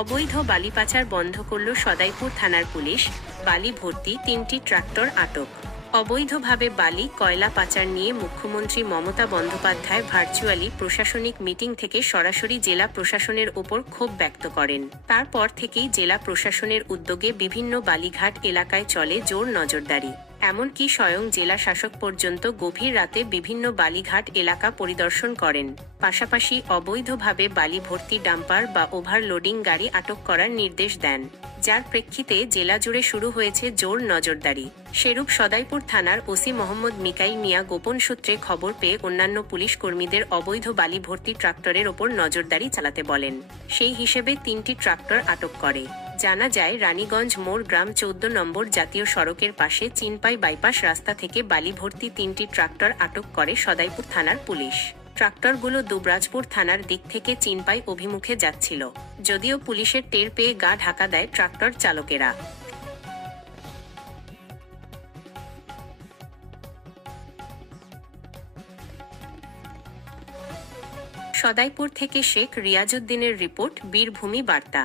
অবৈধ বালি পাচার বন্ধ করল সদাইপুর থানার পুলিশ। বালি ভর্তি 3টি ট্রাক্টর আটক। অবৈধভাবে বালি কয়লা পাচার নিয়ে মুখ্যমন্ত্রী মমতা বন্দ্যোপাধ্যায় ভার্চুয়ালি প্রশাসনিক মিটিং থেকে সরাসরি জেলা প্রশাসনের ওপর ক্ষোভ ব্যক্ত করেন। তারপর থেকেই জেলা প্রশাসনের উদ্যোগে বিভিন্ন বালিঘাট এলাকায় চলে জোর নজরদারি। এমনকি স্বয়ং জেলা শাসক পর্যন্ত গভীর রাতে বিভিন্ন বালিঘাট এলাকা পরিদর্শন করেন। পাশাপাশি অবৈধভাবে বালি ভর্তি ডাম্পার বা ওভারলোডিং গাড়ি আটক করার নির্দেশ দেন, যার প্রেক্ষিতে জেলা জুড়ে শুরু হয়েছে জোর নজরদারি। সেরূপ সদাইপুর থানার ওসি মোহাম্মদ মিকাইল মিয়া গোপন সূত্রে খবর পেয়ে অন্যান্য পুলিশ কর্মীদের অবৈধ বালি ভর্তি ট্রাক্টরের ওপর নজরদারি চালাতে বলেন। সেই হিসেবে 3টি ট্রাক্টর আটক করে। জানা যায়, রানীগঞ্জ মোড় গ্রাম 14 নম্বর জাতীয় সড়কের পাশে চিনপাই বাইপাস রাস্তা থেকে বালি ভর্তি 3টি ট্রাক্টর আটক করে সদাইপুর থানার পুলিশ। ট্রাক্টরগুলো দুবরাজপুর থানার দিক থেকে চিনপাই অভিমুখে যাচ্ছিল। যদিও পুলিশের টের পেয়ে গা ঢাকা দেয় ট্রাক্টর চালকেরা। সদাইপুর থেকে শেখ রিয়াজউদ্দিনের রিপোর্ট, বীরভূমি বার্তা।